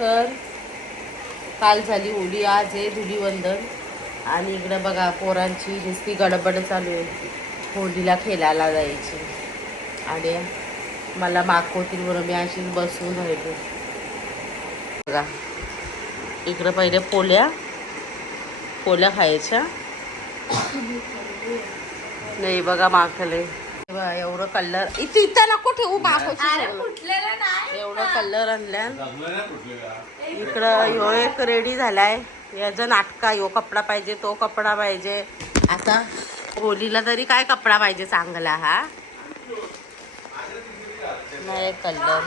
तर काल झाली होळी, आज आहे धुलीवंदन. आणि इकडं बघा पोरांची नुसती गडबड चालू आहे होळीला खेळायला जायची. आणि मला मागवतील म्हणून मी अशीच बसून राहिलो. बघा इकडं पहिले पोळ्या खायच्या. नाही बघा मागले एवढं कलर इथं नको ठेवू एवढं कलर आणल्या. इकडं ह्यो एक रेडी झालाय. याचं नाटका ह्यो कपडा पाहिजे तो कपडा पाहिजे. आता होलीला तरी काय कपडा पाहिजे चांगला. हा नाही कलर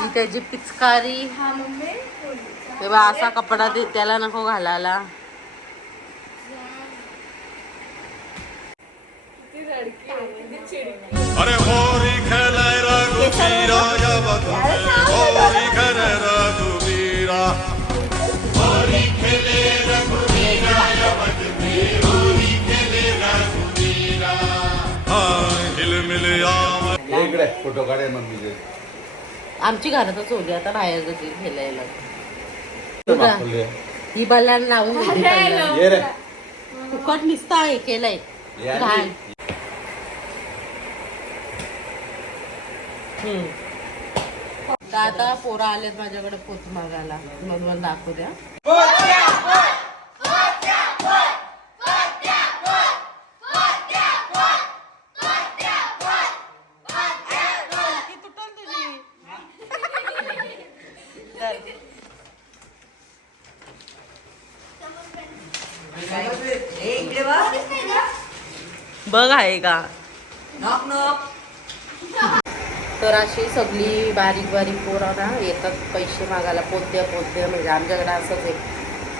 ही त्याची पिचकारी. तेव्हा असा कपडा त्याला नको घालायला. अरे होरी खेळाय रघुबीरा या होरी खेळाय रघुबीरा होरी खेळे रघुबीरा या होरी खेळे रघुबीरा हिलमिल या इकडे फोटो काढे मम्मीचे. आमची घरातच होती आता बाहेर जातील खेळायला. ही बाला लावून फुकट निसता हे केलंय घाण. तर आता पोरं आलेत माझ्याकडे पोत मागायला म्हणून दाखवू द्या. बघ आहे का. तर अशी सगळी बारीक बारीक पोरं ना येतात पैसे मागायला. पोत्या म्हणजे आमच्याकडे असंच आहे.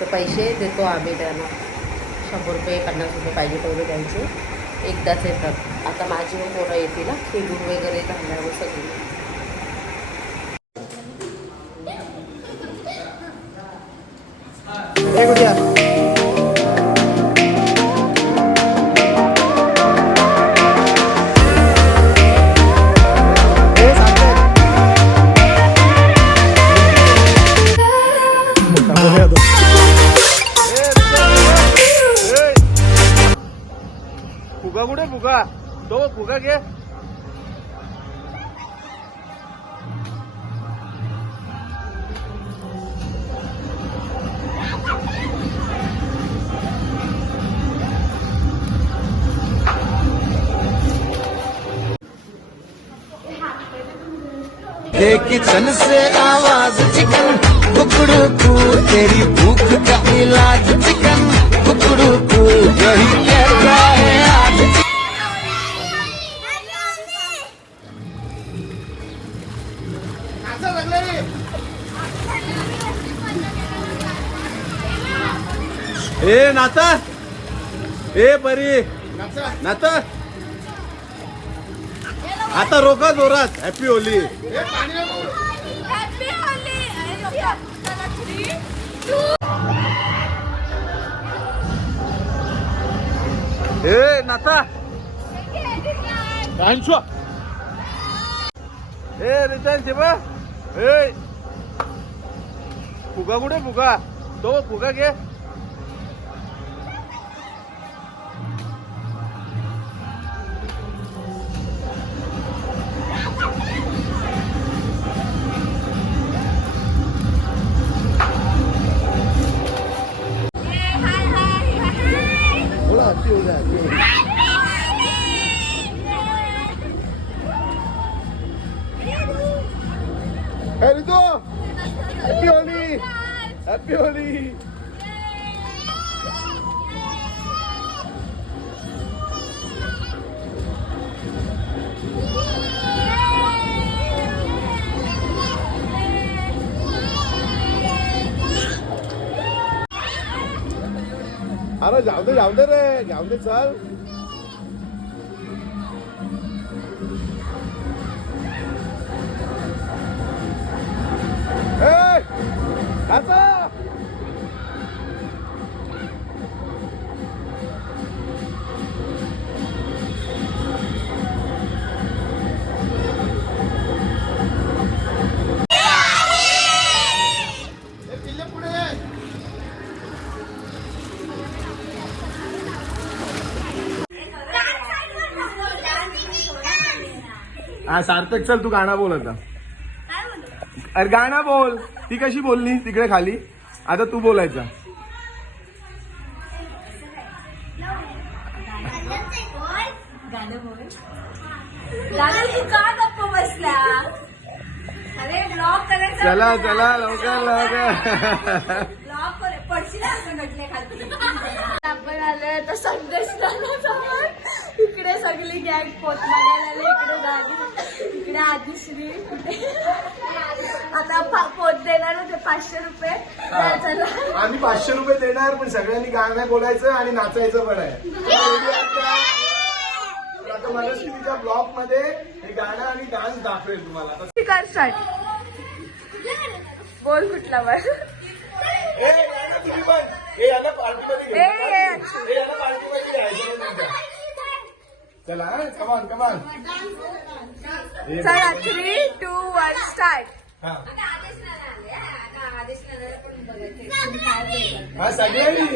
तर पैसे देतो आम्ही त्यांना. 100 रुपये 50 रुपये पाहिजे तेवढे द्यायचे. एकदाच येतात. आता माझी पोरं येतील ना खेळून वगैरे झाल्यावर सगळी. फुगा कुठे फुगा तो फुगा घे. किचन से आवाज चिकन कुकड़ू कू तेरी भूख का इलाज चिकन कुकड़ू कू यही कहता है आज. ए नाता ए परी नाता आता रोका जोरात. Happy Holy. ए नाता ए रिटर्न शिवा. ए फुगा कुठे फुगा तो फुगा घे. Happy Holi! Happy Holi! अरे जाऊ दे रे जाऊ दे चल. आता हा सार्थक चल तू गाणं बोल आता. अरे गाणं बोल. ती कशी बोलली तिकडे खाली, आता तू बोलायचा. गाणं बोल. दादा तू का गप्प बसला? अरे ब्लॉक करायचा. चला चला लवकर लवकर. ब्लॉक कर पडशील असं नटले खाली. आपण आलं तर संदेश समोर. इकडे सगळी गॅग पोत मागायला आले. इकडे दादी, इकडे आदिश्री. आता पोत देणार होते 500 रुपये. चला आम्ही 500 रुपये देणार, पण सगळ्यांनी गाणं बोलायचं आणि नाचायचं पण आहे. आता मनस्विनीच्या ब्लॉग मध्ये हे गाणं आणि डान्स दाखवेल तुम्हाला. कर स्टार्ट. बोल कुठला वर. हे गाणं तुम्ही पण हे याला पार्टीमध्ये घ्यायचं. हे याला पार्टीमध्ये घ्यायचं नाही का? चला कमान कमान. चला 3, 2, 1 स्टार्ट. हा सगळ्यांनी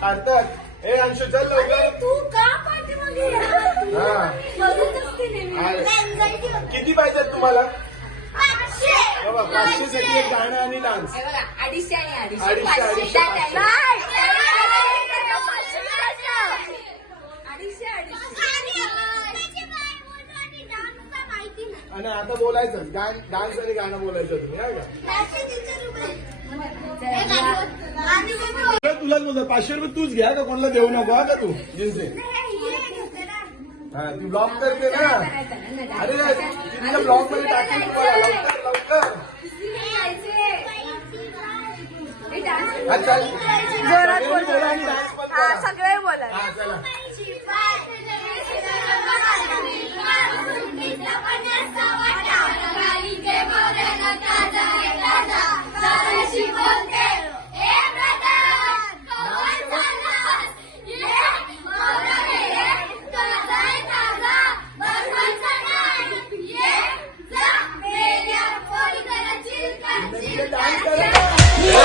सार्थक. हे अंशू चल लवकर. तू का पाठीमागे? हा बघत असते नेहमी. किती पाहिजेत तुम्हाला? 500 साठी एक गाणं आणि डान्स. 250 आणि 250. 250. आणि आता बोलायचं डान्स आणि गाणं बोलायचं तुम्ही नाही का? तुलाच बोलतो 500 रुपये तूच घ्या का कोणाला देऊ नको हा का तू जिन्से. हा ती ब्लॉक करते ना. अरे तिच्या ब्लॉक मध्ये टाकेल तुम्हाला. लवकर लवकर. हा चल जोरात सगळ्यांनी बोल. बोला आणि डान्स पण हा करा. सगळे बोला. हा चला.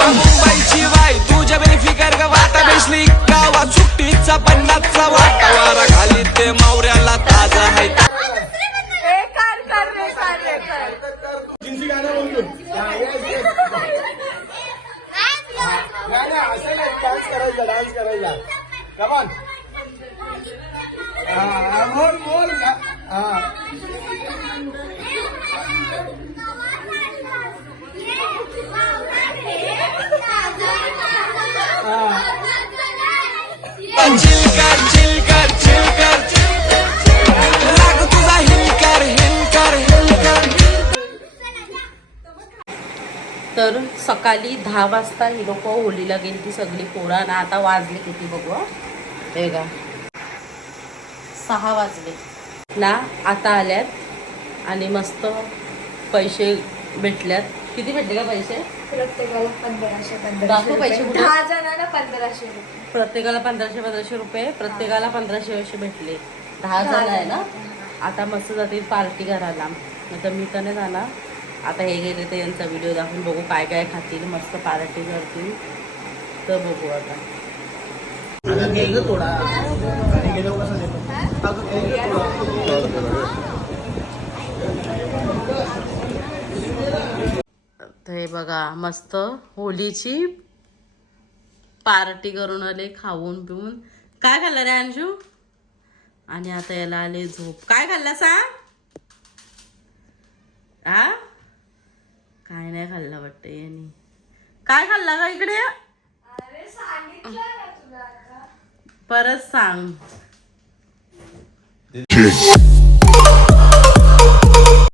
मुंबईची बाई तुझ्या बेफिकर ग वाटा बेसली गावात सुट्टीचा 50चा वाटा वारा खाली ते मावऱ्याला ताजा आहे. जिन्सी गाणं बोलतो. गाणं असं नाही डान्स करायचा. कमान. हा बोल बोल. हा चिलकर चिलकर चिलकर लाग तुझा हिलकर हिलकर हिलकर. तर सकाळी 10 वाजता ही लोक होलीला गेली ती सगळी पोरं. आणि आता वाजले किती बघू. हे का 6 वाजले ना. आता आल्यात आणि मस्त पैसे भेटल्यात. किती भेटले का पैसे? प्रत्येकाला 1500 दाखव पैसे कुठे? 10 जणांना 1500 रुपये. प्रत्येकाला 1500 रुपये. प्रत्येकाला 1500 भेटले. 10 जण आहे ना. आता मस्त जातील पार्टी करायला. आता मी तर नाही जाणार. आता हे गेले तर यांचा व्हिडिओ दाखवून बघू काय काय खातील. मस्त पार्टी करतील तर बघू. आता हे बघा मस्त होलीची पार्टी करून आले. खाऊन पिऊन. काय खाल्लं रे अंशू? आणि आता याला आले झोप. काय खाल्ला सांग. आ काय नाही खाल्लं वाटतं यांनी. काय खाल्ला का इकडे? अरे सांगितलं ना तुला आता. परत सांग.